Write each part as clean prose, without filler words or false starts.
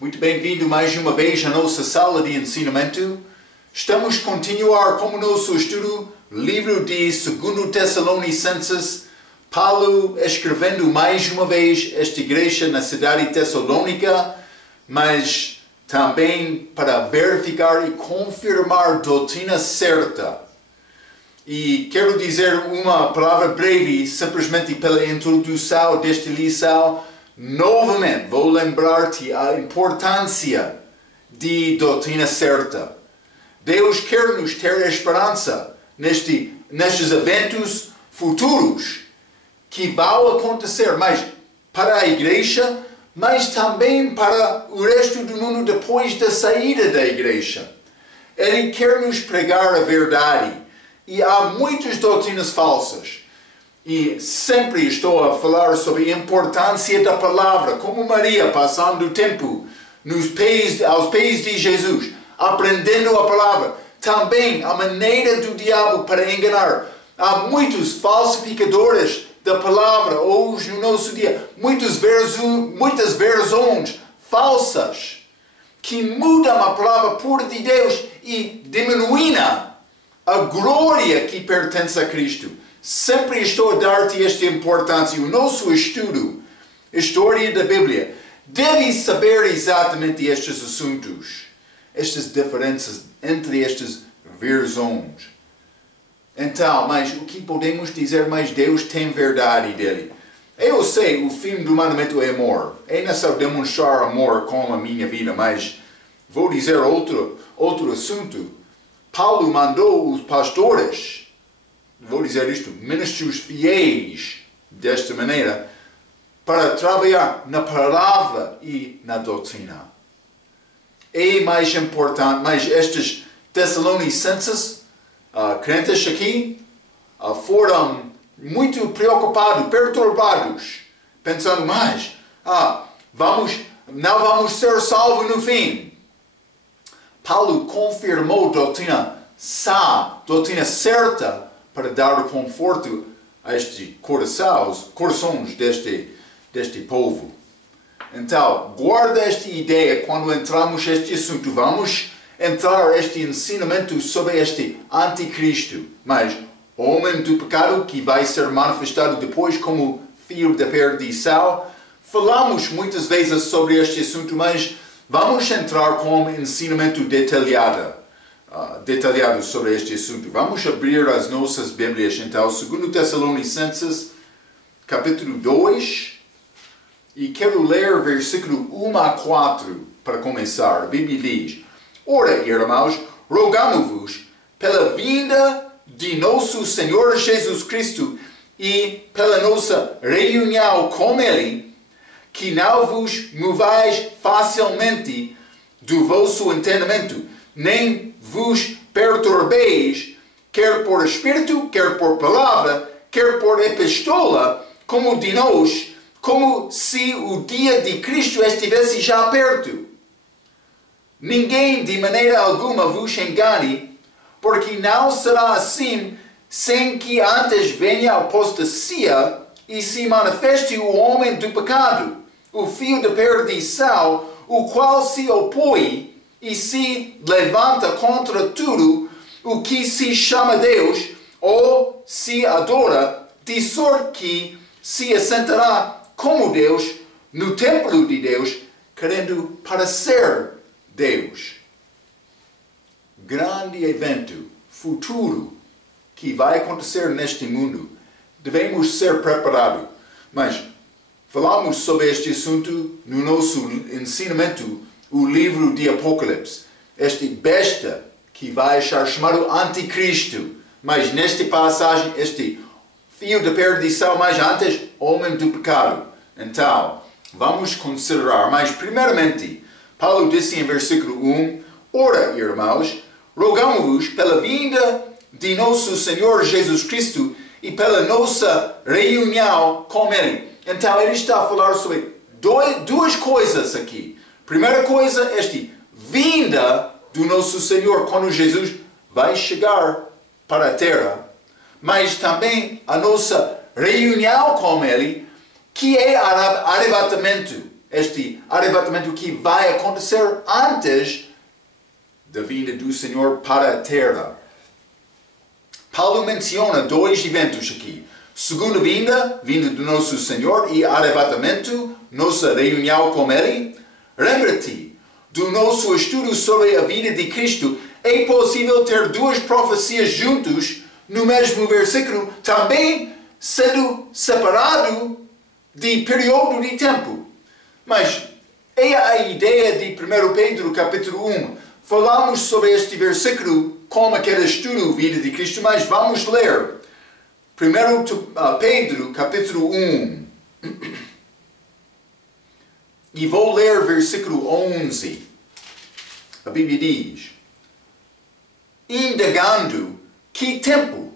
Muito bem-vindo mais uma vez à nossa sala de ensinamento. Estamos a continuar com o nosso estudo, livro de 2 Tessalonicenses. Paulo escrevendo mais uma vez esta igreja na cidade de Tessalônica, mas também para verificar e confirmar doutrina certa. E quero dizer uma palavra breve, simplesmente pela introdução desta lição. Novamente, vou lembrar-te a importância de doutrina certa. Deus quer nos ter esperança nestes eventos futuros que vão acontecer, mas para a igreja, mas também para o resto do mundo depois da saída da igreja. Ele quer nos pregar a verdade. E há muitas doutrinas falsas. E sempre estou a falar sobre a importância da palavra, como Maria passando o tempo aos pés de Jesus, aprendendo a palavra. Também a maneira do diabo para enganar. Há muitos falsificadores da palavra hoje no nosso dia. Muitas versões falsas que mudam a palavra pura de Deus e diminuem a glória que pertence a Cristo. Sempre estou a dar-te esta importância. O nosso estudo, história da Bíblia, deve saber exatamente estes assuntos, estas diferenças entre estas versões. Então, mas o que podemos dizer? Mas Deus tem verdade dele. Eu sei, o fim do mandamento é amor. É necessário demonstrar amor com a minha vida, mas vou dizer outro assunto. Paulo mandou os pastores, vou dizer isto, ministros fiéis, desta maneira, para trabalhar na palavra e na doutrina. É mais importante, mas estes Tessalonicenses, crentes aqui, foram muito preocupados, perturbados, pensando mais, não vamos ser salvos no fim. Paulo confirmou doutrina certa para dar conforto a estes corações deste povo. Então, guarda esta ideia quando entramos neste assunto. Vamos entrar neste ensinamento sobre este anticristo, mas homem do pecado que vai ser manifestado depois como filho da perdição. Falamos muitas vezes sobre este assunto, mas vamos entrar com um ensinamento detalhado sobre este assunto. Vamos abrir as nossas Bíblias, então, 2 Tessalonicenses, capítulo 2, e quero ler versículo 1 a 4 para começar. A Bíblia diz: Ora, irmãos, rogamo-vos pela vinda de nosso Senhor Jesus Cristo e pela nossa reunião com Ele, que não vos movais facilmente do vosso entendimento, nem vos perturbeis, quer por espírito, quer por palavra, quer por epístola, como de nós, como se o dia de Cristo estivesse já perto. Ninguém de maneira alguma vos engane, porque não será assim sem que antes venha a apostasia e se manifeste o homem do pecado, o filho da perdição, o qual se opõe e se levanta contra tudo o que se chama Deus ou se adora, de sorte que se assentará como Deus no templo de Deus, querendo parecer Deus. Grande evento futuro que vai acontecer neste mundo. Devemos ser preparados. Mas falamos sobre este assunto no nosso ensinamento, o livro de Apocalipse. Este besta que vai ser chamado Anticristo. Mas nesta passagem, este filho da perdição, mas antes, homem do pecado. Então, vamos considerar. Mas primeiramente, Paulo disse em versículo 1, Ora, irmãos, rogamo-vos pela vinda de nosso Senhor Jesus Cristo e pela nossa reunião com Ele. Então, ele está a falar sobre duas coisas aqui. Primeira coisa, vinda do nosso Senhor, quando Jesus vai chegar para a terra. Mas também a nossa reunião com Ele, que é arrebatamento. este arrebatamento que vai acontecer antes da vinda do Senhor para a terra. Paulo menciona dois eventos aqui. Segunda vinda, vinda do nosso Senhor, e arrebatamento, nossa reunião com Ele. Lembra-te do nosso estudo sobre a vida de Cristo. É possível ter duas profecias juntos no mesmo versículo, também sendo separado de período de tempo. Mas é a ideia de 1 Pedro capítulo 1. Falamos sobre este versículo como aquele estudo, vida de Cristo, mas vamos ler 1 Pedro capítulo 1. E vou ler versículo 11. A Bíblia diz: indagando que tempo,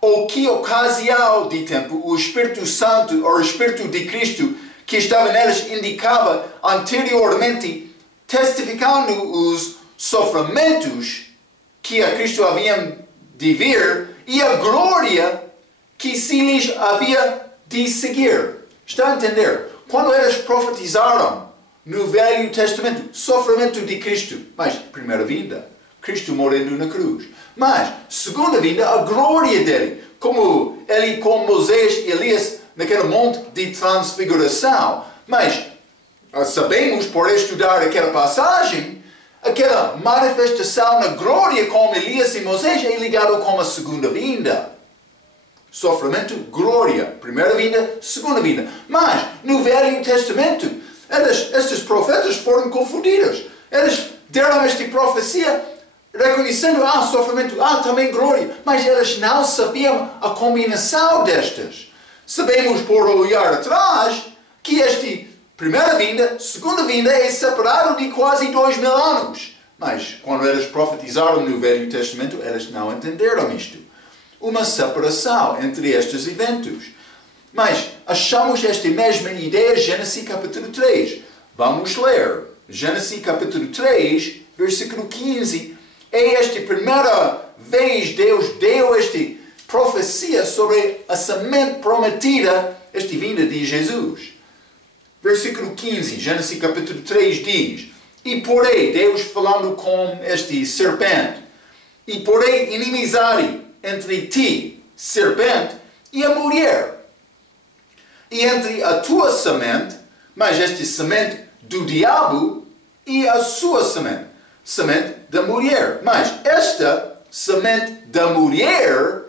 ou que ocasião de tempo, o Espírito Santo, ou o Espírito de Cristo, que estava neles, indicava anteriormente, testificando os sofrimentos que a Cristo haviam de vir e a glória que se lhes havia de seguir. Está a entender? Quando eles profetizaram no Velho Testamento, sofrimento de Cristo, mas primeira vinda, Cristo morrendo na cruz. Mas, segunda vinda, a glória dele, como ele com Moisés e Elias naquele monte de transfiguração. Mas sabemos, por estudar aquela passagem, aquela manifestação na glória com Elias e Moisés é ligado com a segunda vinda. Sofrimento, glória. Primeira vinda, segunda vinda. Mas, no Velho Testamento, estes profetas foram confundidos. Eles deram esta profecia reconhecendo, sofrimento, também glória. Mas eles não sabiam a combinação destas. Sabemos, por olhar atrás, que esta primeira vinda, segunda vinda, é separado de quase 2000 anos. Mas, quando eles profetizaram no Velho Testamento, eles não entenderam isto. Uma separação entre estes eventos. Mas achamos esta mesma ideia em Gênesis capítulo 3. Vamos ler. Gênesis capítulo 3, versículo 15. É esta primeira vez Deus deu esta profecia sobre a semente prometida, esta vinda de Jesus. Versículo 15, Gênesis capítulo 3 diz: e porém, Deus falando com este serpente, e porém inimizade entre ti, serpente, e a mulher, e entre a tua semente, mas este semente do diabo, e a sua semente, semente da mulher. Mas esta semente da mulher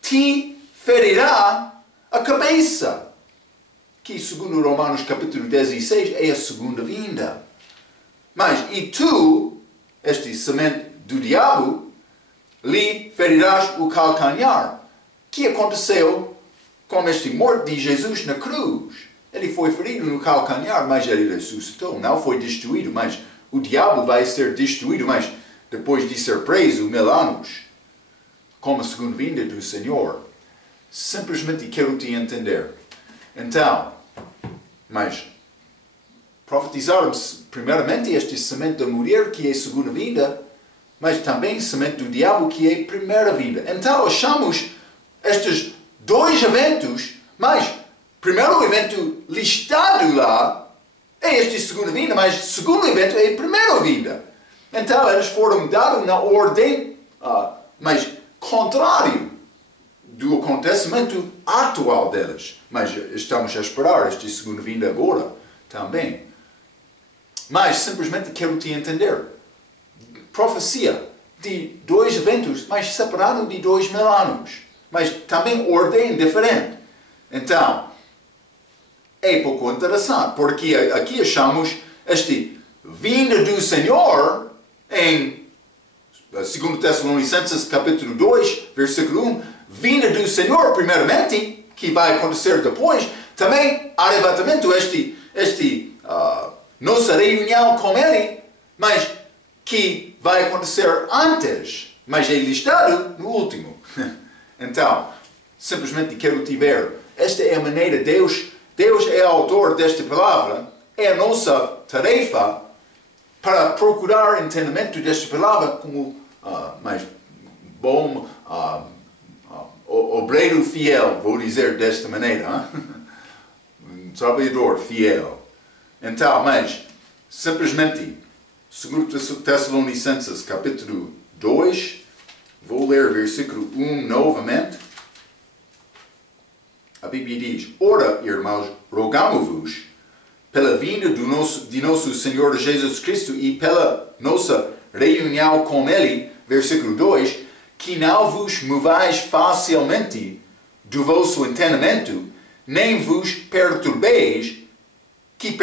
te ferirá a cabeça, que segundo Romanos capítulo 16 é a segunda vinda. Mas, e tu, este semente do diabo, lhe ferirás o calcanhar. O que aconteceu com este morte de Jesus na cruz? Ele foi ferido no calcanhar, mas ele ressuscitou. Não foi destruído, mas o diabo vai ser destruído, mas depois de ser preso 1000 anos, como a segunda vinda do Senhor. Simplesmente quero te entender. Então, mas profetizaram primeiramente este semente da mulher, que é a segunda vinda, mas também semente do diabo, que é a primeira vinda. Então achamos estes dois eventos, mas primeiro evento listado lá é este segunda vinda, mas o segundo evento é a primeira vinda. Então eles foram dados na ordem, mas contrário do acontecimento atual deles. Mas estamos a esperar esta segunda vinda agora também. Mas simplesmente quero te entender. Profecia de dois eventos, mas separado de 2000 anos. Mas também ordem diferente. Então, é pouco interessante, porque aqui achamos esta vinda do Senhor em 2 Tessalonicenses capítulo 2, versículo 1, vinda do Senhor primeiramente, que vai acontecer depois, também arrebatamento, nossa reunião com Ele, mas que vai acontecer antes, mas é listado no último. Então, simplesmente quero te ver. Esta é a maneira, Deus é autor desta palavra, é a nossa tarefa para procurar entendimento desta palavra como mais bom obreiro fiel, vou dizer desta maneira. Trabalhador fiel. Então, mas, simplesmente, 2 Tessalonicenses, capítulo 2, vou ler versículo 1 novamente. A Bíblia diz: Ora, irmãos, rogamo-vos, pela vinda de nosso Senhor Jesus Cristo e pela nossa reunião com Ele, versículo 2, que não vos movais facilmente do vosso entendimento, nem vos perturbeis, que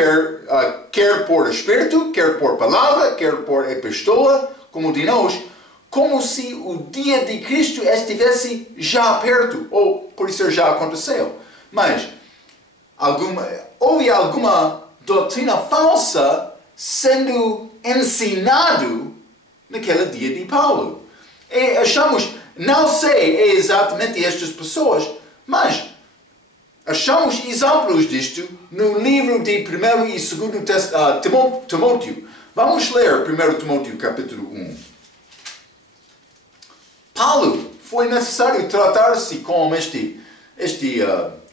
quer por Espírito, quer por palavra, quer por epístola, como de nós, como se o dia de Cristo estivesse já perto, ou por isso já aconteceu. Mas houve alguma doutrina falsa sendo ensinado naquele dia de Paulo. E achamos, não sei exatamente estas pessoas, mas achamos exemplos disto no livro de 1 e 2 Timóteo. Vamos ler 1 Timóteo capítulo 1. Paulo foi necessário tratar-se com esta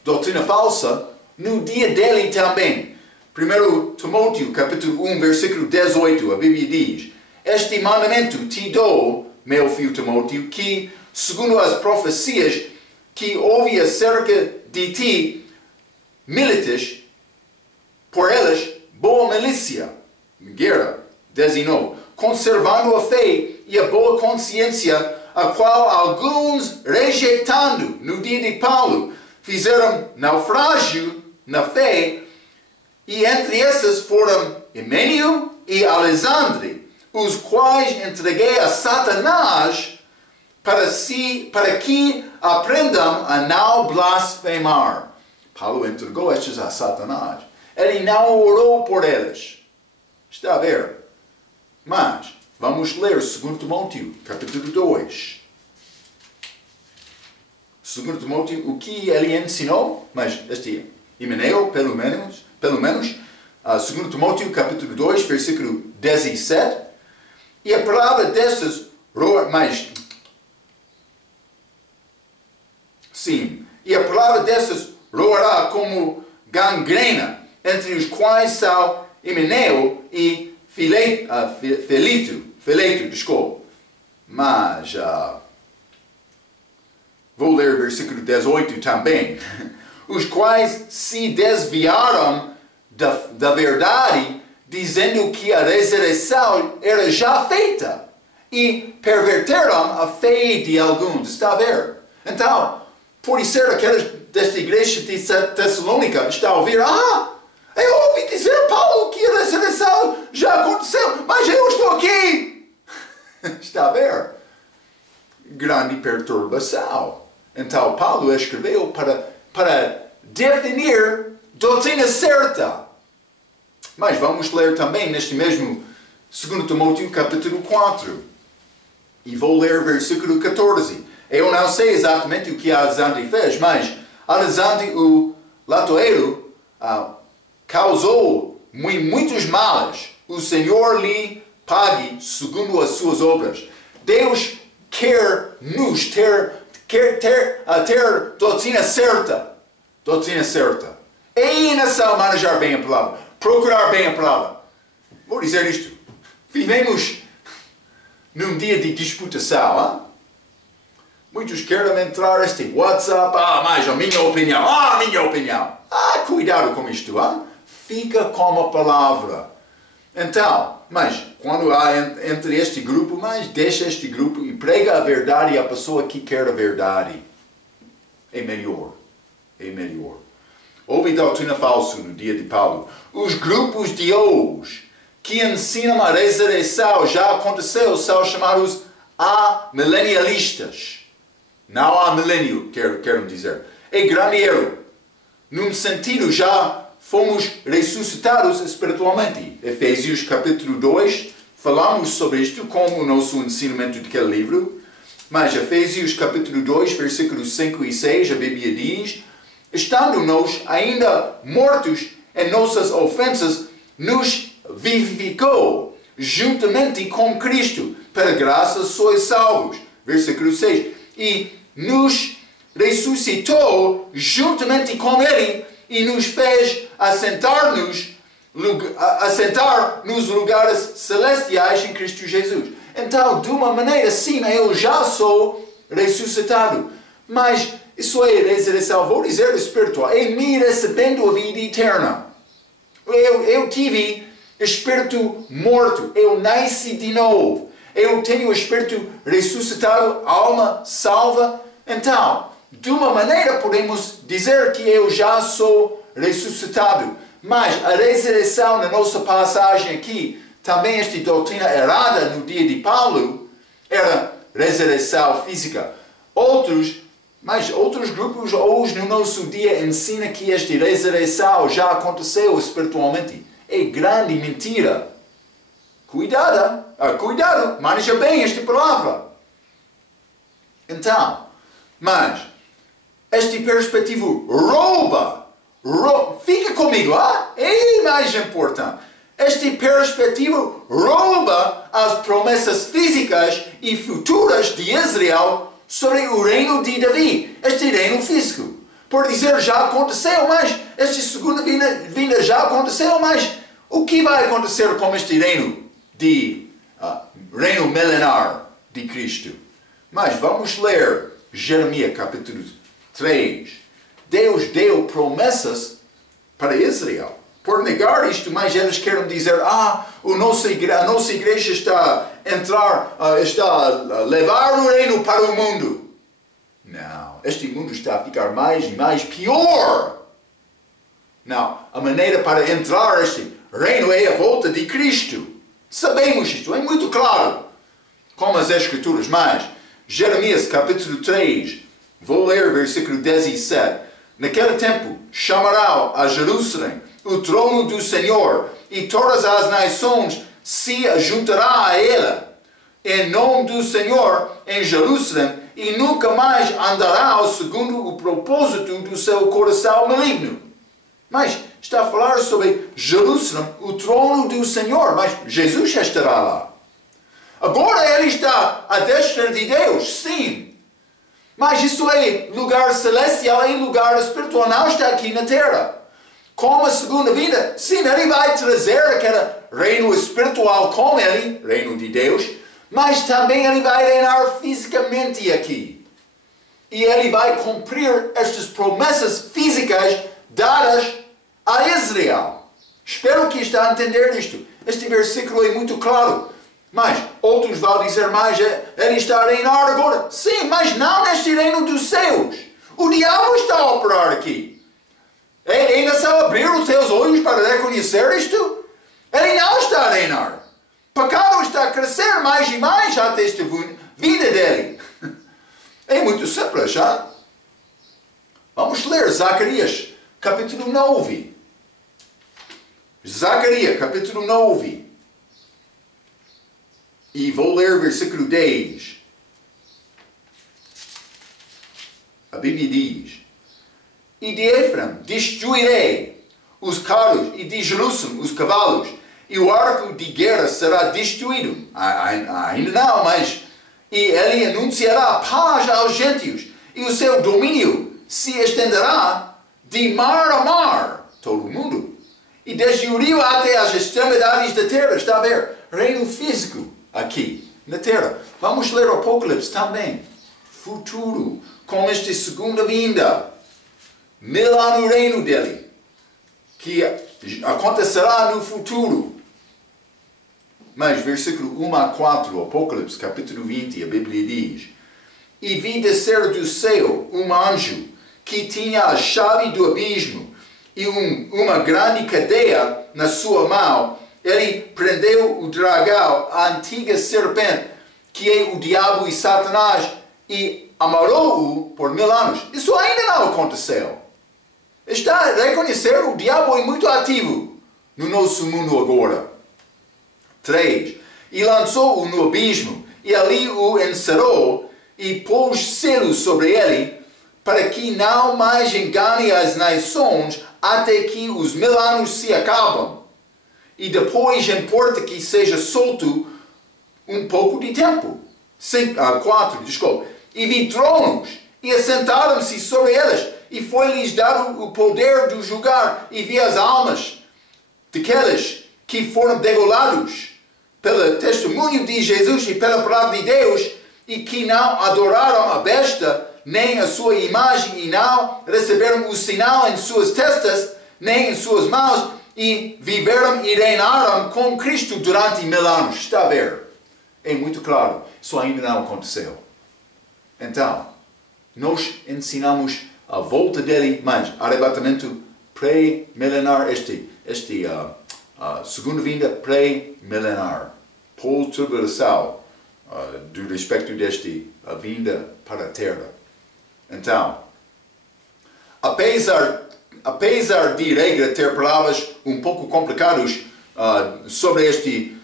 doutrina falsa no dia dele também. 1 Timóteo capítulo 1 versículo 18, a Bíblia diz: Este mandamento te dou, meu filho Timóteo, que, segundo as profecias que ouvi acerca de ti, milites por elas boa milícia, guerra, 19, conservando a fé e a boa consciência, a qual alguns, rejeitando no dia de Paulo, fizeram naufrágio na fé, e entre essas foram Himeneu e Alexandre, os quais entreguei a Satanás para que aprendam a não blasfemar. Paulo entregou estes a Satanás. Ele não orou por eles. Está a ver? Mas, vamos ler 2 Timóteo, capítulo 2. 2 Timóteo, o que ele ensinou? Mas, Himeneu, pelo menos, 2 Timóteo, capítulo 2, versículo 17. E a palavra destas, e a palavra destas roará como gangrena, entre os quais são Himeneu e Fileto, desculpa. Mas, vou ler o versículo 18 também. Os quais se desviaram da verdade, dizendo que a ressurreição era já feita, e perverteram a fé de alguns. Está a ver? Então, por ser aqueles desta igreja de Tessalônica, está a ouvir: eu ouvi dizer, Paulo, que a ressurreição já aconteceu, mas eu estou aqui. Está a ver? Grande perturbação. Então, Paulo escreveu para definir doutrina certa. Mas vamos ler também neste mesmo 2 Timóteo capítulo 4. E vou ler versículo 14. Eu não sei exatamente o que Alexandre fez, mas Alexandre, o latoeiro, causou muitos males. O Senhor lhe pague segundo as suas obras. Deus quer ter doutrina certa. Doutrina certa. E nação manejar bem a palavra. Procurar bem a palavra. Vou dizer isto. Vivemos num dia de disputação. Muitos querem entrar neste WhatsApp. Mas a minha opinião. Minha opinião. Cuidado com isto. Fica com a palavra. Então, mas quando há entre este grupo, deixa este grupo e prega a verdade à pessoa que quer a verdade. É melhor. É melhor. Houve doutrina falsa no dia de Paulo. Os grupos de hoje que ensinam a ressurreição já aconteceu são chamados amilenialistas. Não há milênio, quero dizer. É grande erro. Num sentido, já fomos ressuscitados espiritualmente. Efésios capítulo 2, falamos sobre isto como o nosso ensinamento daquele livro. Mas Efésios capítulo 2, versículos 5 e 6, a Bíblia diz: estando nós ainda mortos em nossas ofensas, nos vivificou juntamente com Cristo. Para graça sois salvos. Versículo 6. E nos ressuscitou juntamente com Ele e nos fez assentar-nos assentar nos lugares celestiais em Cristo Jesus. Então, de uma maneira, sim, eu já sou ressuscitado. Mas isso é ressurreição, vou dizer espiritual, é me recebendo a vida eterna. Eu tive espírito morto, eu nasci de novo. Eu tenho o espírito ressuscitado, alma salva. Então, de uma maneira podemos dizer que eu já sou ressuscitado. Mas a ressurreição na nossa passagem aqui, também esta doutrina errada no dia de Paulo, era ressurreição física. Outros grupos hoje no nosso dia ensinam que esta ressurreição já aconteceu espiritualmente. É grande mentira. Cuidado, maneja bem esta palavra. Então, mas, esta perspectiva fica comigo, é mais importante. Esta perspectiva rouba as promessas físicas e futuras de Israel sobre o reino de Davi. Este reino físico. Por dizer, já aconteceu, mas esta segunda vinda já aconteceu, mas o que vai acontecer com este reino reino milenar de Cristo? Mas vamos ler Jeremias capítulo 3. Deus deu promessas para Israel. Por negar isto, mas eles querem dizer, a nossa igreja está a levar o reino para o mundo. Não, este mundo está a ficar mais e mais pior. Não, a maneira para entrar este reino é a volta de Cristo. Sabemos isto, é muito claro. Como as Escrituras, mas Jeremias capítulo 3, vou ler versículo 17. Naquele tempo chamará a Jerusalém o trono do Senhor, e todas as nações se juntará a ela, em nome do Senhor, em Jerusalém, e nunca mais andará segundo o propósito do seu coração maligno. Mas está a falar sobre Jerusalém, o trono do Senhor, mas Jesus já estará lá. Agora ele está à destra de Deus, sim. Mas isso é lugar celestial, é lugar espiritual, não está aqui na terra. Como a segunda vida, sim, ele vai trazer aquele reino espiritual com ele, reino de Deus, mas também ele vai reinar fisicamente aqui. E ele vai cumprir estas promessas físicas dadas a Israel. Espero que está a entender isto. Este versículo é muito claro. Mas outros vão dizer, mas ele está a reinar agora. Sim, mas não neste reino dos céus. O diabo está a operar aqui. Ainda só abrir os seus olhos para reconhecer isto? Ele não está a reinar. O pecado está a crescer mais e mais até esta vida dele. É muito simples, já? Vamos ler Zacarias, capítulo 9. Zacarias, capítulo 9. E vou ler versículo 10. A Bíblia diz: E de Efraim destruirei os carros, e de Jerusalém os cavalos, e o arco de guerra será destruído. Ainda não, mas... E ele anunciará paz aos gentios, e o seu domínio se estenderá de mar a mar, todo o mundo. E desde o rio até as extremidades da terra. Está a ver? Reino físico aqui na terra. Vamos ler o Apocalipse também. Futuro, com esta segunda vinda. 1000 anos no reino dele, que acontecerá no futuro. Mas versículo 1 a 4, Apocalipse, capítulo 20, a Bíblia diz: E vi descer do céu um anjo, que tinha a chave do abismo, e uma grande cadeia na sua mão. Ele prendeu o dragão, a antiga serpente, que é o diabo e Satanás, e amarrou-o por 1000 anos. Isso ainda não aconteceu. Está a reconhecer, o diabo é muito ativo no nosso mundo agora. 3. E lançou-o no abismo, e ali o encerrou, e pôs selos sobre ele, para que não mais engane as nações, até que os 1000 anos se acabam. E depois importa que seja solto um pouco de tempo. 4, desculpa. E vi tronos, e assentaram-se sobre eles, e foi-lhes dado o poder de julgar, e vi as almas daqueles que foram degolados pelo testemunho de Jesus e pela palavra de Deus e que não adoraram a besta, nem a sua imagem, e não receberam o sinal em suas testas, nem em suas mãos, e viveram e reinaram com Cristo durante 1000 anos. Está a ver? É muito claro. Isso ainda não aconteceu. Então, nós ensinamos a volta dele, mas arrebatamento pré-milenar, segunda vinda pré-milenar, pós-tribulação, do respeito a vinda para a terra. Então, apesar de regra ter palavras um pouco complicadas sobre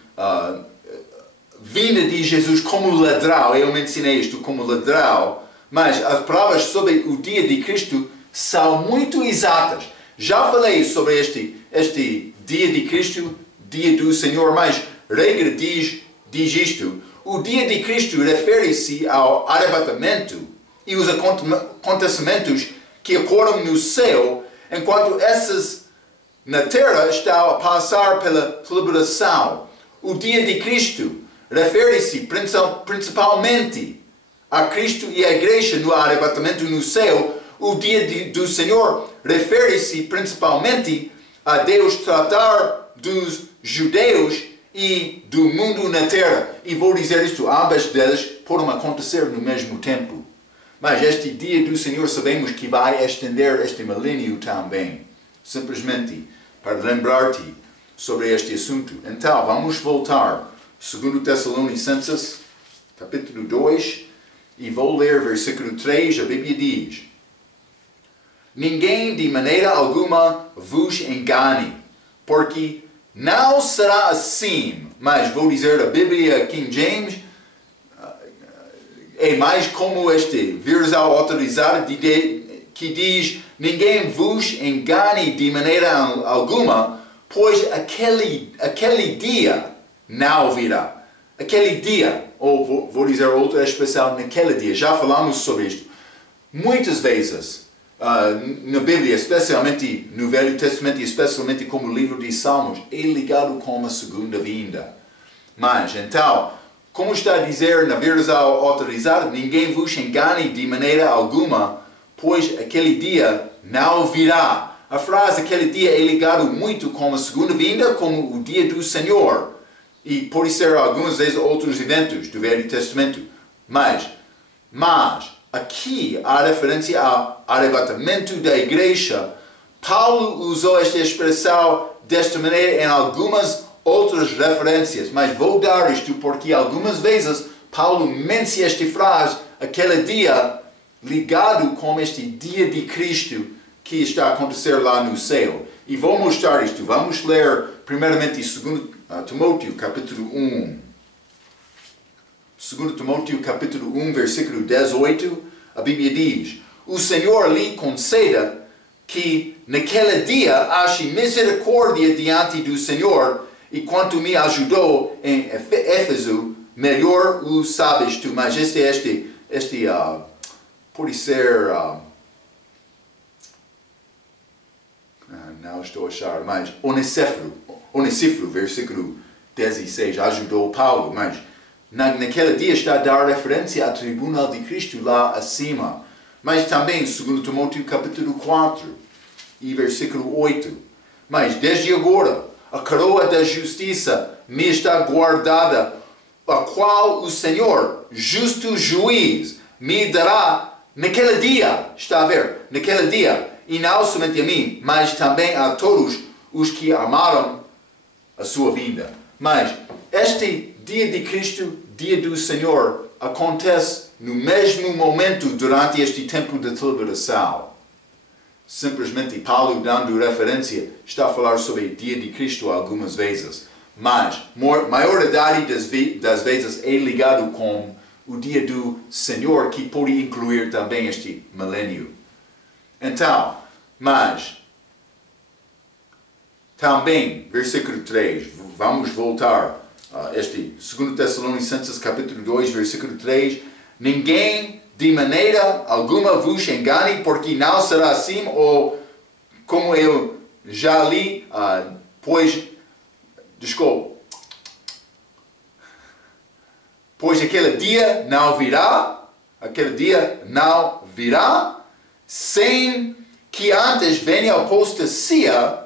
vinda de Jesus como ladrão, eu mencionei isto como ladrão, mas as palavras sobre o dia de Cristo são muito exatas. Já falei sobre este dia de Cristo, dia do Senhor, mas regra diz isto. O dia de Cristo refere-se ao arrebatamento e os acontecimentos que ocorrem no céu, enquanto esses na terra estão a passar pela tribulação. O dia de Cristo refere-se principalmente a Cristo e a igreja no arrebatamento no céu. O dia do Senhor refere-se principalmente a Deus tratar dos judeus e do mundo na terra. E vou dizer isto, ambas delas podem acontecer no mesmo tempo. Mas este dia do Senhor sabemos que vai estender este milênio também. Simplesmente para lembrar-te sobre este assunto. Então, vamos voltar. 2 Tessalonicenses, capítulo 2, e vou ler versículo 3, a Bíblia diz: Ninguém de maneira alguma vos engane, porque não será assim. Mas vou dizer a Bíblia King James, é mais como versão autorizada que diz: Ninguém vos engane de maneira alguma, pois aquele dia não virá. Aquele dia, ou vou dizer outra expressão, naquele dia. Já falamos sobre isto. Muitas vezes, na Bíblia, especialmente no Velho Testamento, e especialmente como livro de Salmos, é ligado com a segunda vinda. Mas, então, como está a dizer na versão autorizada, ninguém vos engane de maneira alguma, pois aquele dia não virá. A frase aquele dia é ligado muito com a segunda vinda, como o dia do Senhor. E pode ser algumas vezes outros eventos do Velho Testamento. Mas aqui há referência ao arrebatamento da igreja. Paulo usou esta expressão desta maneira em algumas outras referências. Mas vou dar isto porque algumas vezes Paulo menciona esta frase, aquele dia, ligado com este dia de Cristo que está a acontecer lá no céu. E vou mostrar isto. Vamos ler primeiramente 2 Timóteo capítulo 1. 2 Timóteo capítulo 1, versículo 18, a Bíblia diz: O Senhor lhe conceda que naquele dia ache misericórdia diante do Senhor, e quanto me ajudou em Éfeso, melhor o sabes tu. Mas pode ser... não estou a achar, mas Onesíforo, versículo 16, ajudou Paulo, mas naquele dia está a dar referência ao tribunal de Cristo lá acima. Mas também 2 Timóteo capítulo 4 e versículo 8. Mas desde agora a coroa da justiça me está guardada, a qual o Senhor, justo juiz, me dará naquele dia. Está a ver? Naquele dia. E não somente a mim, mas também a todos os que amaram a sua vinda. Mas este dia de Cristo, dia do Senhor, acontece no mesmo momento durante este tempo de tribulação. Simplesmente Paulo, dando referência, está a falar sobre o dia de Cristo algumas vezes. Mas maioridade das vezes é ligado com o dia do Senhor, que pode incluir também este milênio. Então, mas, também, versículo 3, vamos voltar a 2 Tessalonicenses capítulo 2, versículo 3, Ninguém de maneira alguma vos engane, porque não será assim, ou como eu já li, pois aquele dia não virá, sem que antes venha a apostasia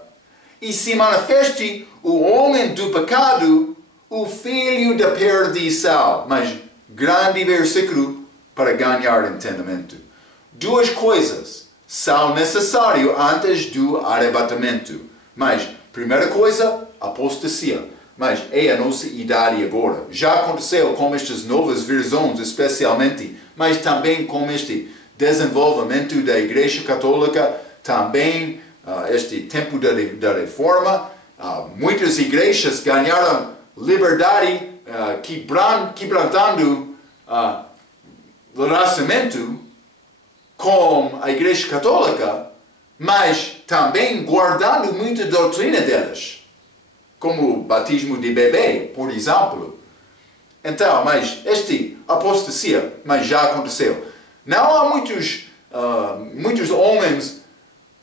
e se manifeste o homem do pecado, o filho da perdição. Mas grande versículo para ganhar entendimento. Duas coisas são necessárias antes do arrebatamento. Mas, primeira coisa, apostasia. Mas é a nossa idade agora. Já aconteceu com estas novas versões, especialmente, mas também com este desenvolvimento da Igreja Católica, também este tempo da Reforma. Muitas igrejas ganharam liberdade, quebrantando o relacionamento com a Igreja Católica, mas também guardando muita doutrina delas. Como o batismo de bebê, por exemplo. Então, mas apostasia, mas já aconteceu. Não há muitos homens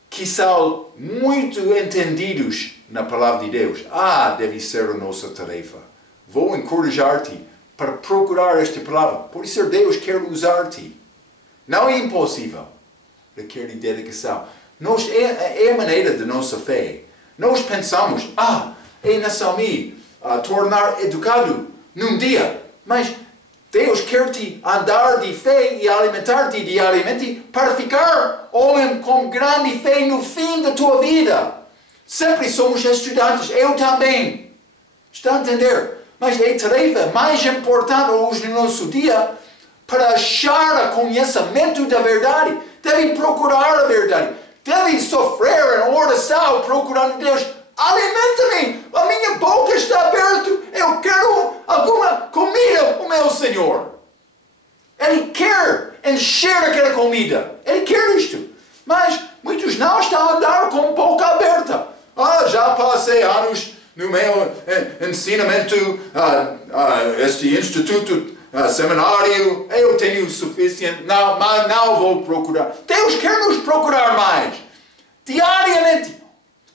que são muito entendidos na palavra de Deus. Deve ser a nossa tarefa. Vou encorajar-te para procurar esta palavra. Por isso Deus quer usar-te. Não é impossível. Requer dedicação. É a maneira da nossa fé. Nós pensamos, é necessário tornar educado num dia. Mas Deus quer te andar de fé e alimentar-te diariamente para ficar homem com grande fé no fim da tua vida. Sempre somos estudantes, eu também. Está a entender? Mas é a tarefa mais importante hoje no nosso dia para achar o conhecimento da verdade. Deve procurar a verdade. Deve sofrer em oração procurando Deus. Alimenta-me, a minha boca está aberta, eu quero alguma comida, o meu Senhor. Ele quer encher aquela comida, Ele quer isto. Mas muitos não estão a andar com a boca aberta. Já passei anos no meu ensinamento, este instituto, seminário, eu tenho o suficiente, não vou procurar. Deus quer nos procurar mais, diariamente.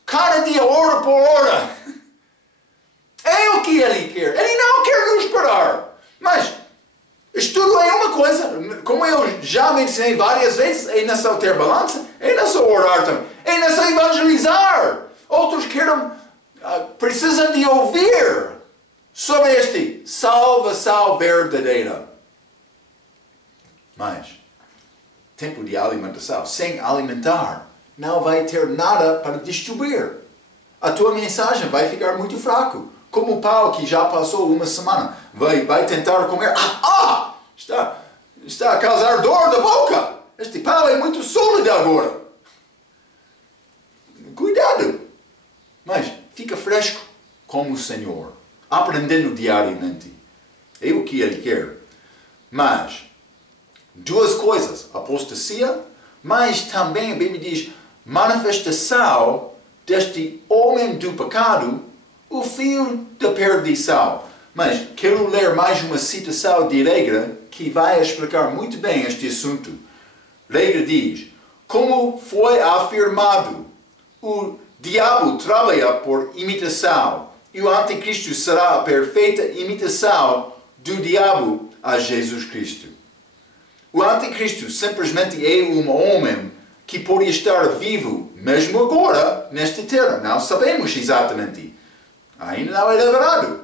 Cada dia, hora por hora. É o que Ele quer. Ele não quer nos parar. Mas estudo é uma coisa. Como eu já mencionei várias vezes, é necessário ter balança. É necessário orar também. É necessário evangelizar. Outros precisam de ouvir sobre salvação verdadeira. Mas, tempo de alimentação. Sem alimentar, não vai ter nada para distribuir. A tua mensagem vai ficar muito fraco. Como o Paulo que já passou uma semana vai tentar comer. Está a causar dor da boca. Este Paulo é muito sólido agora. Cuidado. Mas fica fresco como o Senhor. Aprendendo diariamente. É o que Ele quer. Mas, duas coisas. Apostasia, mas também a Bíblia diz manifestação deste homem do pecado, o filho da perdição. Mas quero ler mais uma citação de Regra que vai explicar muito bem este assunto. Regra diz: como foi afirmado, o diabo trabalha por imitação e o anticristo será a perfeita imitação do diabo a Jesus Cristo. O anticristo simplesmente é um homem que podia estar vivo, mesmo agora, nesta terra. Não sabemos exatamente. Ainda não é revelado.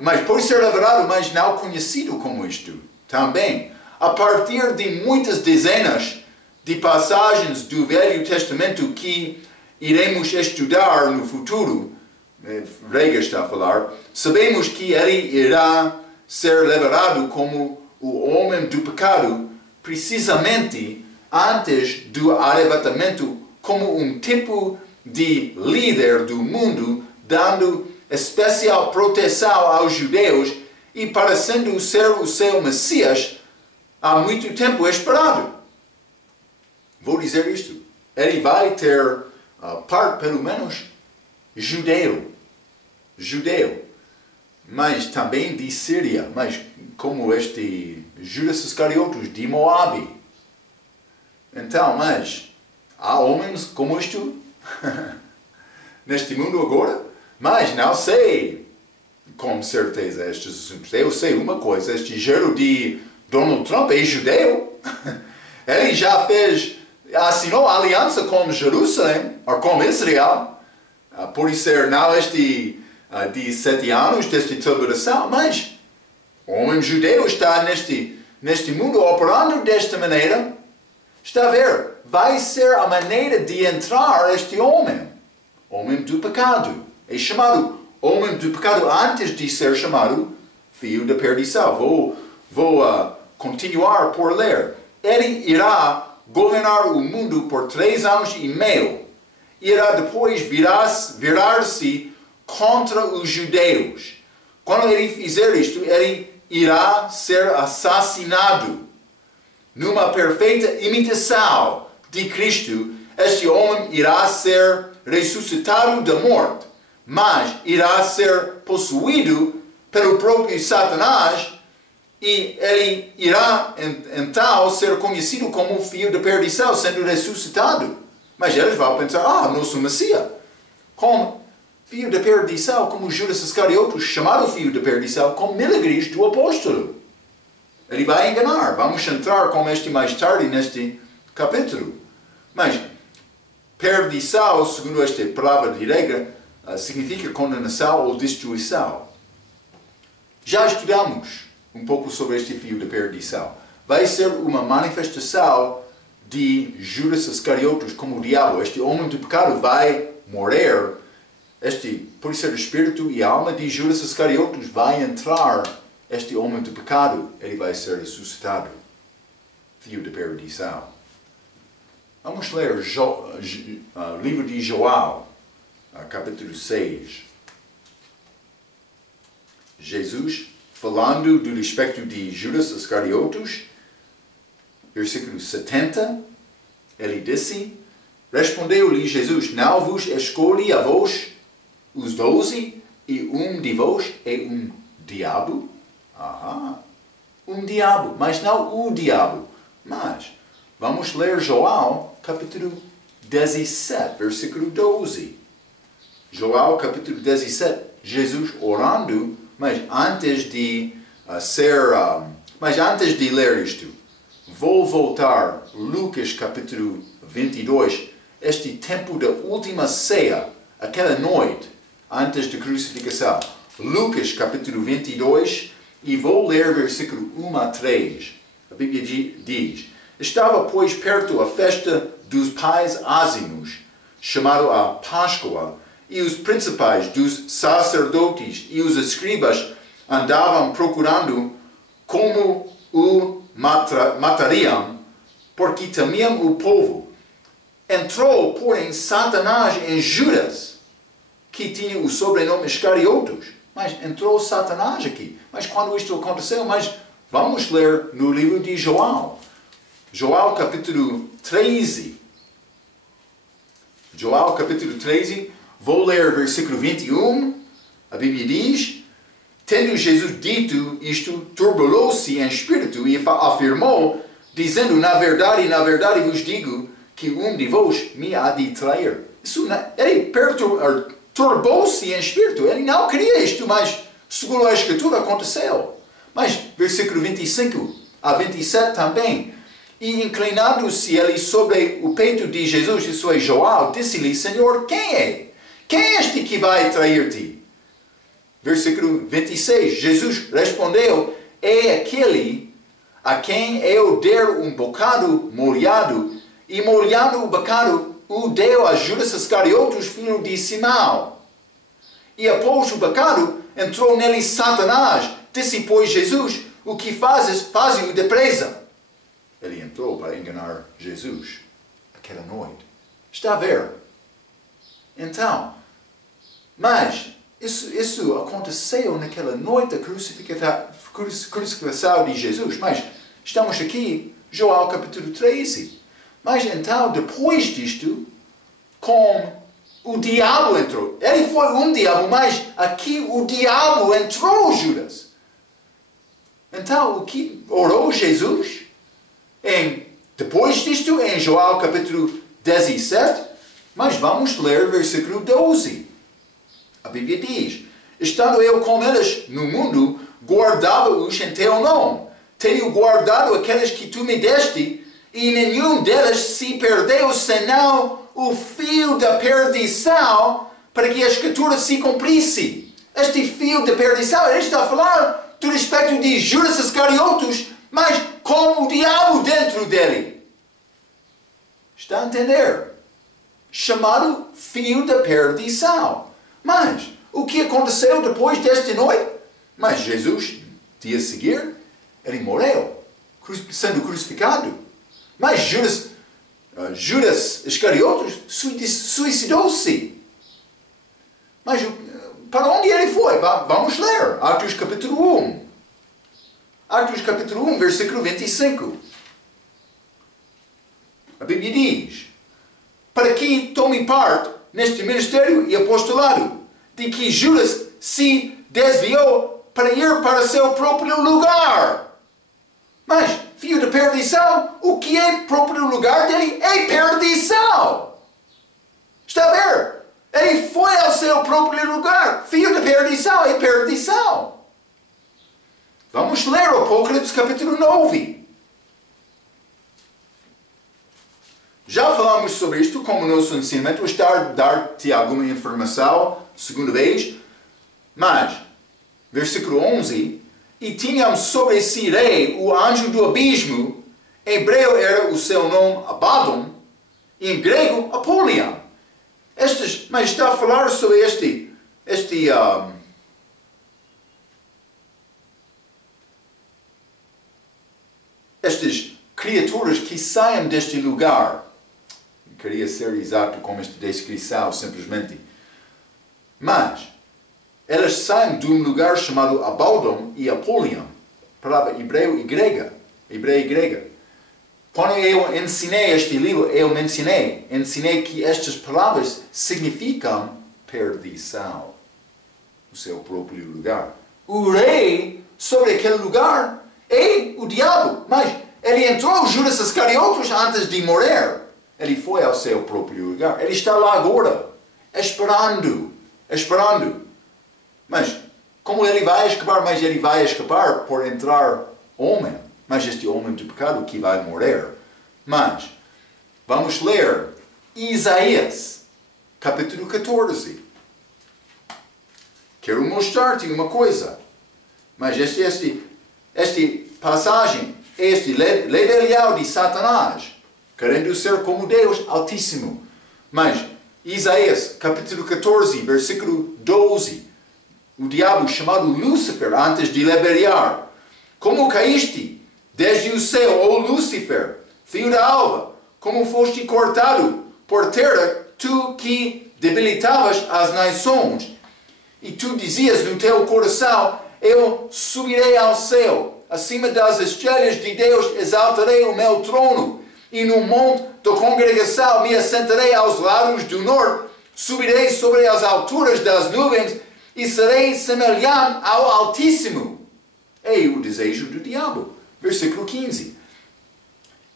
Mas pode ser revelado, mas não conhecido como isto. Também, a partir de muitas dezenas de passagens do Velho Testamento que iremos estudar no futuro, Regra está a falar, sabemos que ele irá ser revelado como o homem do pecado, precisamente antes do arrebatamento, como um tipo de líder do mundo, dando especial proteção aos judeus e parecendo ser o seu Messias há muito tempo esperado. Vou dizer isto. Ele vai ter parte, pelo menos, judeu, mas também de Síria, mas como este Judas Iscariotes de Moabe. Então, mas há homens como isto? neste mundo agora, mas não sei com certeza estes assuntos. Eu sei uma coisa, este gênero de Donald Trump é judeu. Ele já assinou aliança com Jerusalém, ou com Israel, por ser não este de 7 anos desta tribulação, mas o homem judeu está neste mundo operando desta maneira. Está a ver? Vai ser a maneira de entrar este homem do pecado. É chamado homem do pecado antes de ser chamado filho da perdição. Vou continuar por ler. Ele irá governar o mundo por 3 anos e meio. Irá depois virar-se contra os judeus. Quando ele fizer isto, ele irá ser assassinado. Numa perfeita imitação de Cristo, este homem irá ser ressuscitado da morte, mas irá ser possuído pelo próprio Satanás e ele irá então ser conhecido como o filho da perdição, sendo ressuscitado. Mas eles vão pensar, nosso Messias, como filho da perdição, como Judas Iscariotes, chamado filho da perdição, com milagres do apóstolo. Ele vai enganar. Vamos entrar com este mais tarde neste capítulo. Mas perdição, segundo esta palavra de regra, significa condenação ou destruição. Já estudamos um pouco sobre este filho da perdição. Vai ser uma manifestação de Judas Iscariotes como o diabo. Este homem do pecado vai morrer. Por ser o espírito e a alma de Judas Iscariotes vai entrar. Este homem do pecado, ele vai ser ressuscitado. Filho da perdição. Vamos ler o livro de João, capítulo 6. Jesus, falando do respeito de Judas Iscariotes, versículo 70, ele disse, respondeu-lhe Jesus, não vos escolhi a vós, os 12, e um de vós é um diabo? Um diabo, mas não o diabo. Mas, vamos ler João, capítulo 17, versículo 12. João, capítulo 17, Jesus orando, mas antes de ler isto, vou voltar, Lucas, capítulo 22, este tempo da última ceia, aquela noite, antes da crucificação. Lucas, capítulo 22, e vou ler versículo 1 a 3. A Bíblia diz, estava, pois, perto a festa dos pais ázimos, chamado a Páscoa, e os principais dos sacerdotes e os escribas andavam procurando como o matariam, porque temiam o povo. Entrou, porém, Satanás em Judas, que tinha o sobrenome Iscariotes. Mas entrou Satanás aqui. Mas quando isto aconteceu, vamos ler no livro de João. João capítulo 13. João capítulo 13, vou ler versículo 21. A Bíblia diz, tendo Jesus dito isto, turbulou-se em espírito e afirmou, dizendo, na verdade vos digo, que um de vós me há de trair. Ele turbou-se em espírito. Ele não queria isto, mas segundo a Escritura aconteceu. Mas versículo 25 a 27 também. E inclinando-se ele sobre o peito de Jesus, isso é João, disse-lhe, Senhor, quem é? Quem é este que vai trair-te? Versículo 26. Jesus respondeu, é aquele a quem eu der um bocado molhado, e molhando o bocado, o deu a Judas Iscariotes, filho de Simão. E após o bocado, entrou nele Satanás. Disse, pois, Jesus, o que fazes, faze-o depressa. Ele entrou para enganar Jesus aquela noite. Está a ver? Então, mas isso aconteceu naquela noite da crucificação de Jesus. Mas estamos aqui, João capítulo 13. Mas então, depois disto, com o diabo entrou. Ele foi um diabo, mas aqui o diabo entrou, Judas. Então, o que orou Jesus? Depois disto, em João capítulo 17, Mas vamos ler versículo 12. A Bíblia diz: estando eu com eles no mundo, guardava-os em teu nome. Tenho guardado aqueles que tu me deste, e nenhum deles se perdeu, senão o fio da perdição, para que a Escritura se cumprisse. Este fio da perdição, ele está a falar do respeito de Judas Iscariotes, mas com o diabo dentro dele. Está a entender? Chamado fio da perdição. Mas o que aconteceu depois desta noite? Mas Jesus, dia a seguir, ele morreu, sendo crucificado. Mas Judas Iscariotes suicidou-se. Mas para onde ele foi? Vamos ler. Atos capítulo 1. Atos capítulo 1, versículo 25. A Bíblia diz: para que tome parte neste ministério e apostolado, de que Judas se desviou para ir para seu próprio lugar. Mas, fio de perdição, o que é próprio lugar dele? É perdição. Está a ver? Ele foi ao seu próprio lugar. Fio de perdição é perdição. Vamos ler o Apocalipse capítulo 9. Já falamos sobre isto como nosso ensinamento. Estou a dar-te alguma informação, segunda vez. Mas, versículo 11. E tínhamos sobre si rei o anjo do abismo. Em hebreu era o seu nome Abaddon. E em grego Apolion. Mas está a falar sobre estas criaturas que saem deste lugar. Queria ser exato com esta descrição, simplesmente. Mas elas saem de um lugar chamado Abaddon e Apolion. Palavra hebreu e grega. Hebreia e grega. Quando eu ensinei este livro, eu ensinei que estas palavras significam perdição. O seu próprio lugar. O rei sobre aquele lugar é o diabo. Mas ele entrou, Judas Iscariotes, antes de morrer. Ele foi ao seu próprio lugar. Ele está lá agora, esperando. Mas, como ele vai escapar? Mas ele vai escapar por entrar homem. Mas este homem do pecado que vai morrer. Mas, vamos ler Isaías, capítulo 14. Quero mostrar-te uma coisa. Mas esta passagem, este leal de Satanás, querendo ser como Deus Altíssimo. Mas, Isaías, capítulo 14, versículo 12. O diabo chamado Lúcifer, antes de liberar. Como caíste desde o céu, ó Lúcifer, filho da alva, como foste cortado por terra, tu que debilitavas as nações. E tu dizias no teu coração: eu subirei ao céu, acima das estrelas de Deus exaltarei o meu trono. E no monte da congregação me assentarei aos lados do norte, subirei sobre as alturas das nuvens e serei semelhante ao Altíssimo. É o desejo do diabo. Versículo 15.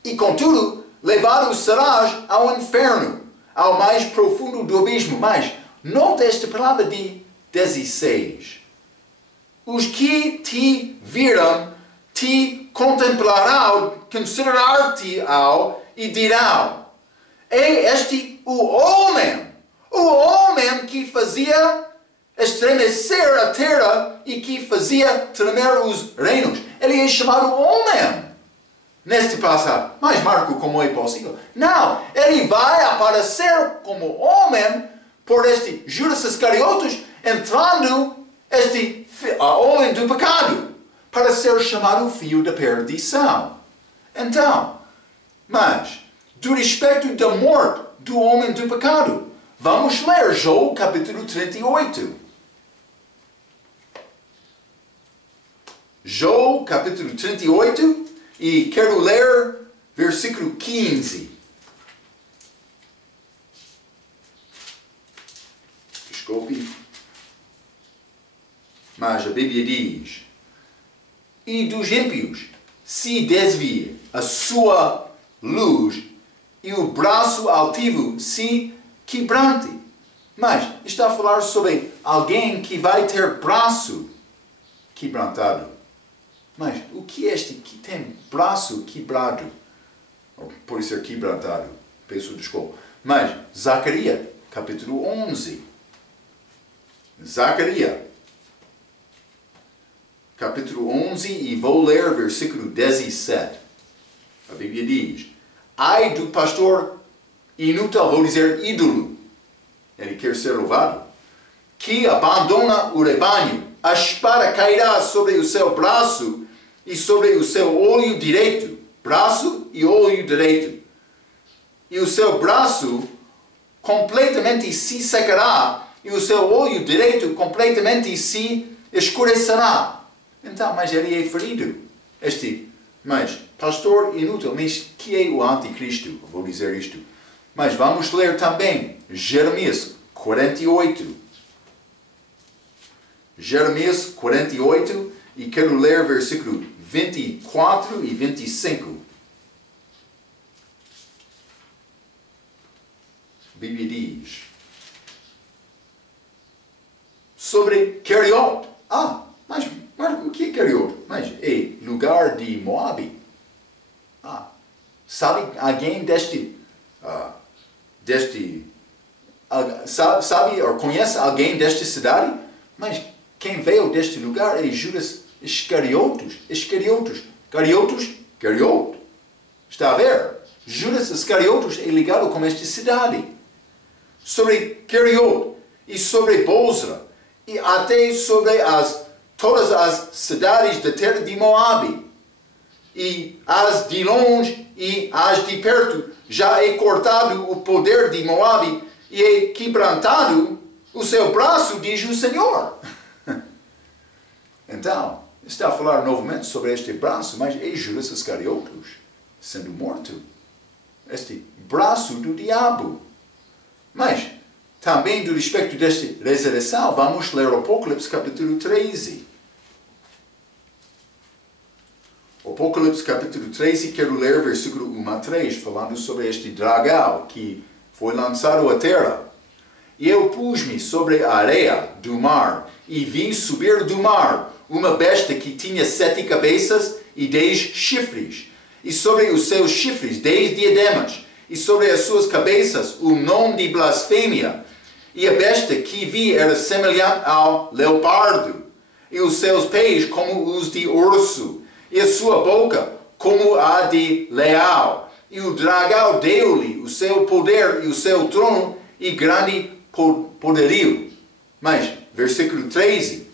E contudo, levado serás ao inferno, ao mais profundo do abismo. Mas, nota esta palavra de 16. Os que te viram, te contemplarão, considerar-te-ão e dirão: é este o homem que fazia estremecer a terra e que fazia tremer os reinos. Ele é chamado homem neste passagem. Mas Marco, como é possível? Não, ele vai aparecer como homem por este Judas Iscariotes, entrando este homem do pecado, para ser chamado filho da perdição. Então, mas, do respeito da morte do homem do pecado, vamos ler João capítulo 38. João capítulo 38, e quero ler versículo 15. Desculpe. Mas a Bíblia diz: e dos ímpios se desvia a sua luz, e o braço altivo se quebrante. Mas está a falar sobre alguém que vai ter braço quebrantado. Mas o que é este que tem braço quebrado? Pode ser quebrantado. Peço desculpa. Mas Zacarias, capítulo 11. Zacarias, capítulo 11, e vou ler versículo 17. A Bíblia diz: ai do pastor inútil, vou dizer ídolo, ele quer ser louvado, que abandona o rebanho, a espada cairá sobre o seu braço e sobre o seu olho direito, braço e olho direito, e o seu braço completamente se secará, e o seu olho direito completamente se escurecerá. Então, mas ele é ferido. Mas, pastor inútil, mas que é o anticristo? Vou dizer isto. Mas vamos ler também Jeremias 48. Jeremias 48, e quero ler versículo 24 e 25. A Bíblia diz sobre Keriot. Mas o que é Keriot? Mas é lugar de Moabe. Sabe alguém sabe ou conhece alguém desta cidade? Mas quem veio deste lugar é Judas Iscariotes. Iscariotes. Está a ver? Judas Iscariotes é ligado com esta cidade. Sobre Keriot e sobre Bozra e até sobre todas as cidades da terra de Moabe, e as de longe e as de perto, já é cortado o poder de Moabe e é quebrantado o seu braço, diz o Senhor. Então, está a falar novamente sobre este braço, mas é Judas Iscariotes sendo morto. Este braço do diabo. Mas, também do respeito desta ressurreição, vamos ler Apocalipse capítulo 13. Apocalipse capítulo 13, quero ler versículo 1 a 3, falando sobre este dragão que foi lançado à terra. E eu pus-me sobre a areia do mar, e vi subir do mar uma besta que tinha 7 cabeças e 10 chifres, e sobre os seus chifres 10 diademas, e sobre as suas cabeças o nome de blasfêmia. E a besta que vi era semelhante ao leopardo, e os seus pés como os de urso, e a sua boca como a de leão. E o dragão deu-lhe o seu poder e o seu trono e grande poderio. Mas, versículo 3,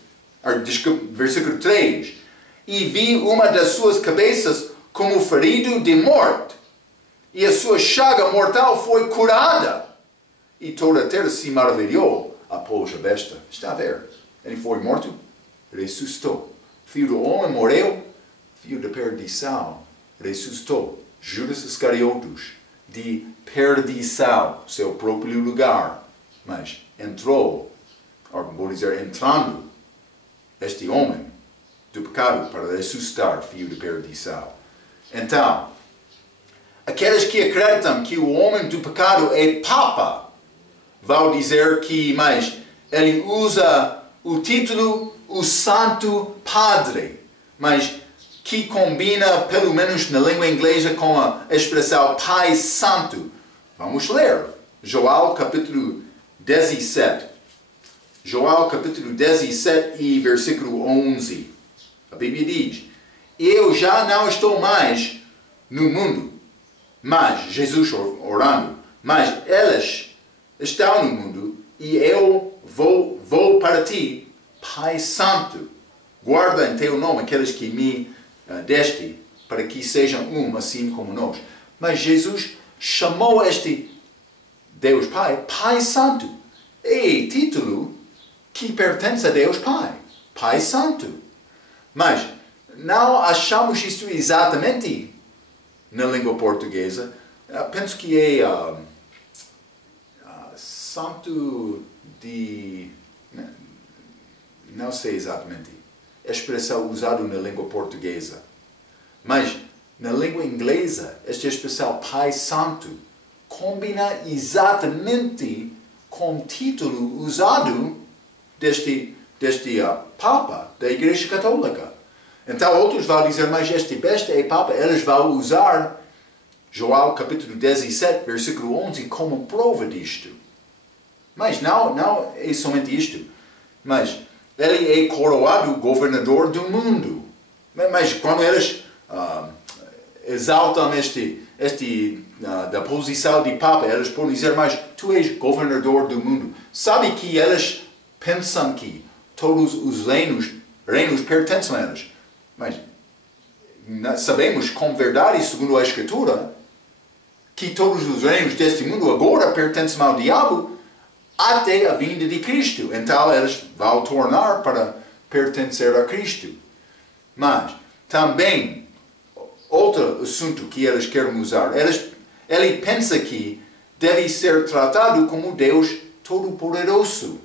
e vi uma das suas cabeças como ferido de morte, e a sua chaga mortal foi curada. E toda a terra se maravilhou após a besta. Está a ver? Ele foi morto, ressuscitou. Filho do homem morreu, filho da perdição ressuscitou. Judas Iscariotes, de perdição, seu próprio lugar. Mas entrou, ou vou dizer, entrando, este homem do pecado para ressuscitar, filho da perdição. Então, aqueles que acreditam que o homem do pecado é Papa, vão dizer que, mas ele usa o título o Santo Padre, mas que combina, pelo menos na língua inglesa, com a expressão Pai Santo. Vamos ler Joel capítulo 17. Joel capítulo 17 e versículo 11. A Bíblia diz: eu já não estou mais no mundo, mas, Jesus orando, mas eles estão no mundo, e eu vou para ti, Pai Santo. Guarda em teu nome aqueles que me deste, para que sejam um, assim como nós. Mas Jesus chamou este Deus Pai, Pai Santo. É título que pertence a Deus Pai, Pai Santo. Mas não achamos isto exatamente na língua portuguesa. Penso que é Santo de... Não sei exatamente a expressão usada na língua portuguesa. Mas na língua inglesa, esta expressão Pai Santo combina exatamente com o título usado deste Papa da Igreja Católica. Então outros vão dizer, mas este Papa, eles vão usar João capítulo 17, versículo 11 como prova disto. Mas não é somente isto. Mas ele é coroado governador do mundo. Mas quando eles exaltam da posição de Papa, eles podem dizer, mas tu és governador do mundo. Sabe que eles pensam que todos os reinos pertencem a eles. Mas sabemos com verdade, segundo a Escritura, que todos os reinos deste mundo agora pertencem ao diabo até a vinda de Cristo. Então eles vão tornar para pertencer a Cristo. Mas também, outro assunto que eles querem usar, ele pensa que deve ser tratado como Deus Todo-Poderoso.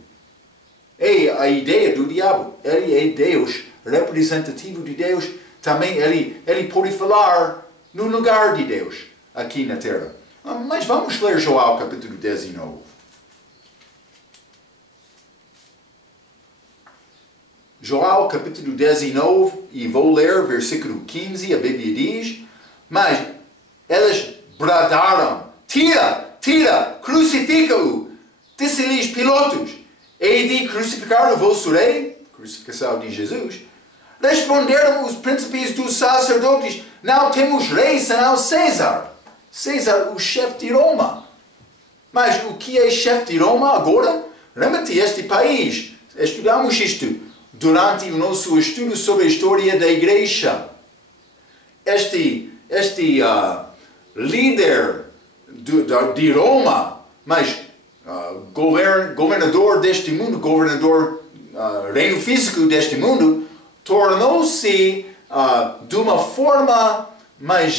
É a ideia do diabo. Ele é Deus, representativo de Deus. Também ele pode falar no lugar de Deus, aqui na Terra. Mas vamos ler João capítulo 19. João capítulo 19, e vou ler versículo 15, a Bíblia diz, mas eles bradaram, tira, crucifica-o. Disse-lhes Pilatos, hei de crucificar o vosso rei? Crucificação de Jesus. Responderam os príncipes dos sacerdotes, não temos rei senão César. César, o chefe de Roma. Mas o que é chefe de Roma agora? Lembra-te, este país, estudamos isto durante o nosso estudo sobre a história da igreja. Este líder de Roma, mas governador deste mundo, reino físico deste mundo, tornou-se de uma forma mais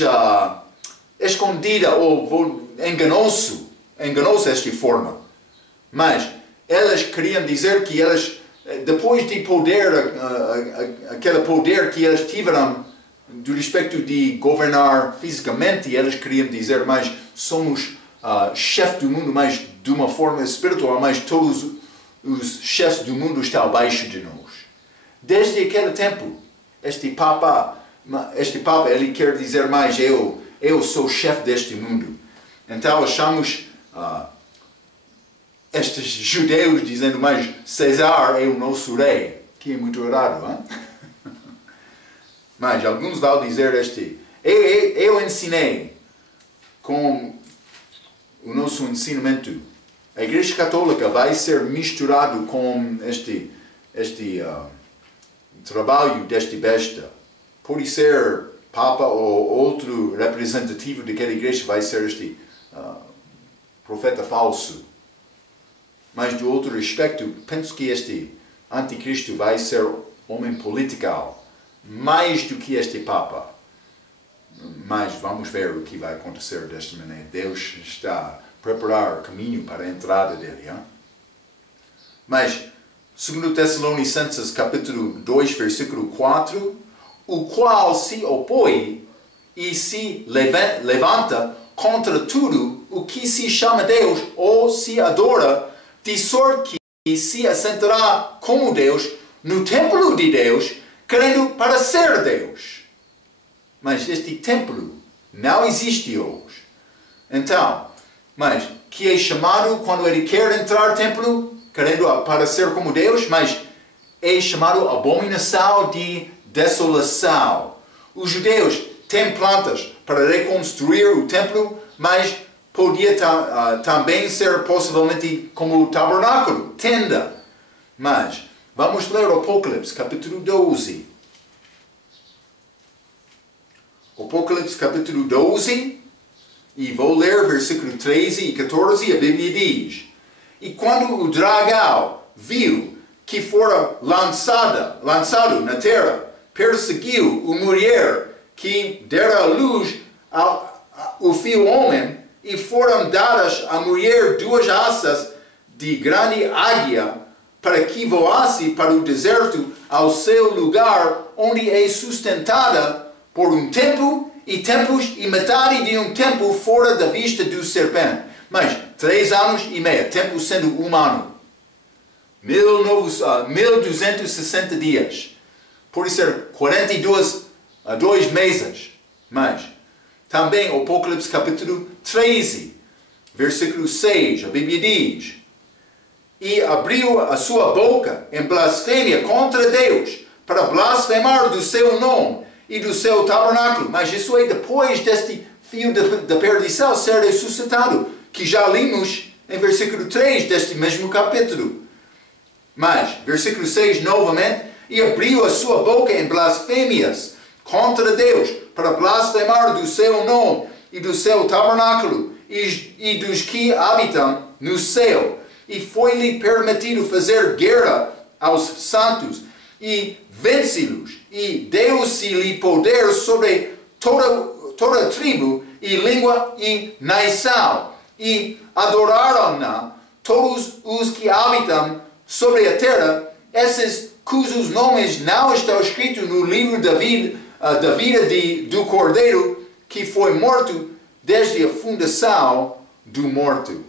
escondida ou enganoso esta forma. Mas eles queriam dizer que eles, depois de poder, aquele poder que eles tiveram do respeito de governar fisicamente, eles queriam dizer, mas somos chefe do mundo, mas de uma forma espiritual, mas todos os chefes do mundo estão abaixo de nós. Desde aquele tempo, este Papa, ele quer dizer mais, eu sou chefe deste mundo. Então achamos estes judeus dizendo, mas César é o nosso rei, que é muito errado, hein? Mas alguns vão dizer eu ensinei com o nosso ensinamento. A Igreja Católica vai ser misturado com este trabalho deste besta. Pode ser Papa ou outro representativo daquela igreja, vai ser este profeta falso. Mas de outro aspecto, penso que este anticristo vai ser homem político, mais do que este Papa. Mas vamos ver o que vai acontecer desta maneira. Deus está a preparar o caminho para a entrada dele. Hein? Mas, 2 Tessalonicenses capítulo 2, versículo 4, o qual se opõe e se levanta contra tudo o que se chama Deus ou se adora, de sorte que se assentará como Deus no templo de Deus, querendo para ser Deus. Mas este templo não existe hoje. Então, mas que é chamado quando ele quer entrar no templo, querendo aparecer como Deus, mas é chamado abominação de desolação. Os judeus têm plantas para reconstruir o templo, mas podia também ser possivelmente como o tabernáculo, tenda. Mas vamos ler Apocalipse, capítulo 12. Apocalipse, capítulo 12, e vou ler versículo 13 e 14, a Bíblia diz: E quando o dragão viu que fora lançado na terra, perseguiu a mulher que dera à luz o filho homem, e foram dadas à mulher 2 asas de grande águia, para que voasse para o deserto, ao seu lugar, onde é sustentada por um tempo e tempos e metade de tempo fora da vista do serpente. Mas 3 anos e meio, tempo sendo humano. 1260 dias. Pode ser 42 a 2 meses. Mas também Apocalipse capítulo 13, versículo 6, a Bíblia diz: e abriu a sua boca em blasfêmia contra Deus, para blasfemar do seu nome e do seu tabernáculo. Mas isso é depois deste fio da perdição ser ressuscitado, que já lemos em versículo 3 deste mesmo capítulo. Mas, versículo 6 novamente: e abriu a sua boca em blasfêmias contra Deus, para blasfemar do seu nome e do seu tabernáculo e dos que habitam no céu. E foi-lhe permitido fazer guerra aos santos e vencê-los, e deu-se-lhe poder sobre toda tribo e língua e nação, e adoraram-na todos os que habitam sobre a terra, esses cujos nomes não estão escritos no livro da vida do Cordeiro, que foi morto desde a fundação do mundo.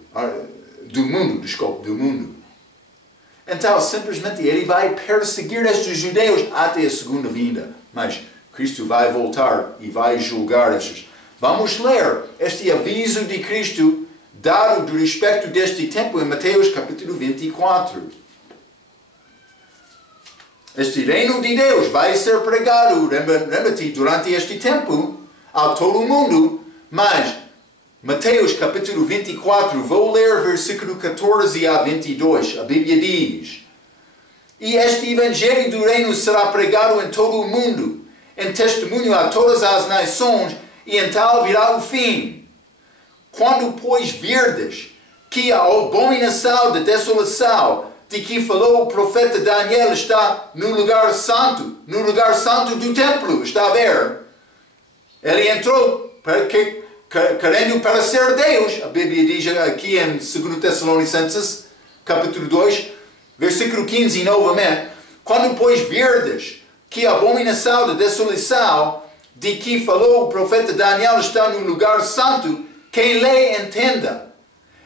Então, simplesmente, ele vai perseguir estes judeus até a segunda vinda. Mas Cristo vai voltar e vai julgar estes. Vamos ler este aviso de Cristo dado do respeito deste tempo em Mateus capítulo 24. Este reino de Deus vai ser pregado, lembra-te, durante este tempo a todo o mundo. Mas Mateus capítulo 24, vou ler versículo 14 a 22. A Bíblia diz: e este evangelho do reino será pregado em todo o mundo, em testemunho a todas as nações, e então virá o fim. Quando, pois, virdes que a abominação da desolação de que falou o profeta Daniel está no lugar santo do templo, está a ver? Ele entrou querendo para ser Deus. A Bíblia diz aqui em 2 Tessalonicenses, capítulo 2, versículo 15 novamente: quando, pois, virdes que a abominação da desolação de que falou o profeta Daniel está no lugar santo, quem lê entenda.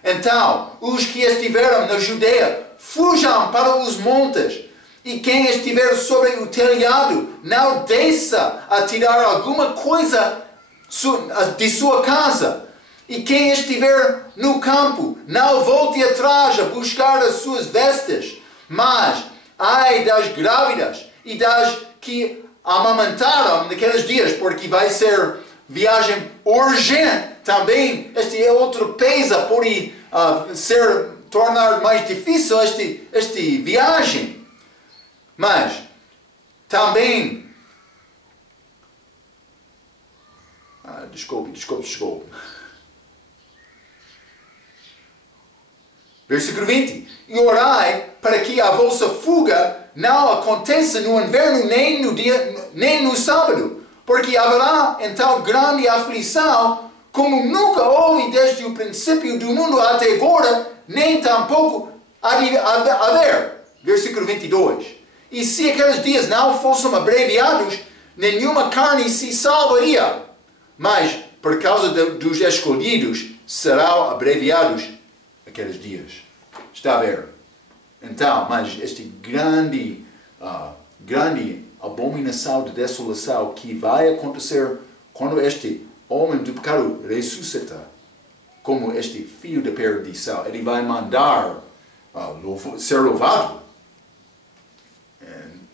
Então, os que estiveram na Judeia, fujam para os montes, e quem estiver sobre o telhado, não desça a tirar alguma coisa de sua casa. E quem estiver no campo, não volte atrás a buscar as suas vestes. Mas, ai das grávidas e das que amamentaram naqueles dias, porque vai ser viagem urgente. Também, este é outro peso, pode tornar mais difícil esta viagem. Mas, também, desculpe. Versículo 20. E orai para que a vossa fuga não aconteça no inverno nem no sábado, porque haverá então grande aflição, como nunca houve desde o princípio do mundo até agora, nem tampouco há de haver. Versículo 22. E se aqueles dias não fossem abreviados, nenhuma carne se salvaria. Mas, por causa dos escolhidos, serão abreviados aqueles dias. Está a ver? Então, mas este grande abominação de desolação que vai acontecer quando este homem do pecado ressuscita, como este filho da perdição, ele vai mandar ser louvado.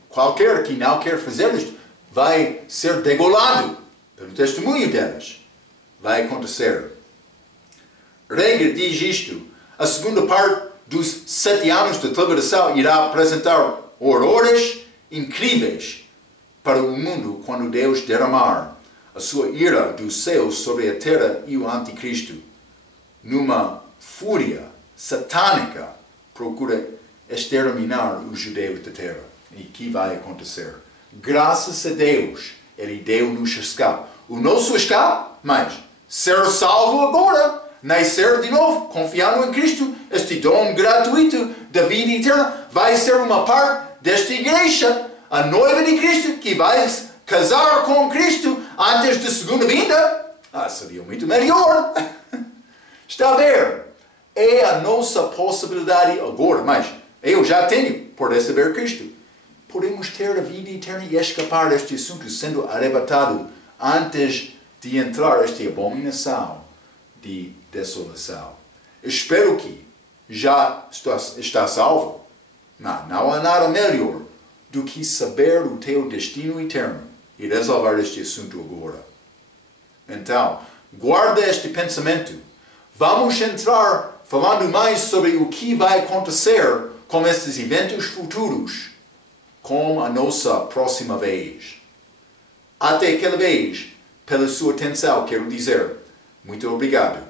Qualquer que não quer fazer isto vai ser degolado pelo testemunho delas. Vai acontecer. Regra diz isto: a segunda parte dos 7 anos de tribulação irá apresentar horrores incríveis para o mundo quando Deus derramar a sua ira do céu sobre a terra e o anticristo, numa fúria satânica, procura exterminar os judeus da terra. E que vai acontecer? Graças a Deus, Ele deu-nos escape. O nosso escape, mas ser salvo agora, nascer de novo, confiando em Cristo, este dom gratuito da vida eterna, vai ser uma parte desta igreja, a noiva de Cristo, que vai casar com Cristo antes da segunda vinda, seria muito melhor. Está a ver? É a nossa possibilidade agora, mas eu já tenho por receber Cristo. Podemos ter a vida eterna e escapar deste assunto sendo arrebatado antes de entrar esta abominação de desolação. Espero que já está salvo. Não há nada melhor do que saber o teu destino eterno e resolver este assunto agora. Então, guarda este pensamento. Vamos entrar falando mais sobre o que vai acontecer com estes eventos futuros com a nossa próxima vez. Até aquela vez, pela sua atenção, quero dizer muito obrigado.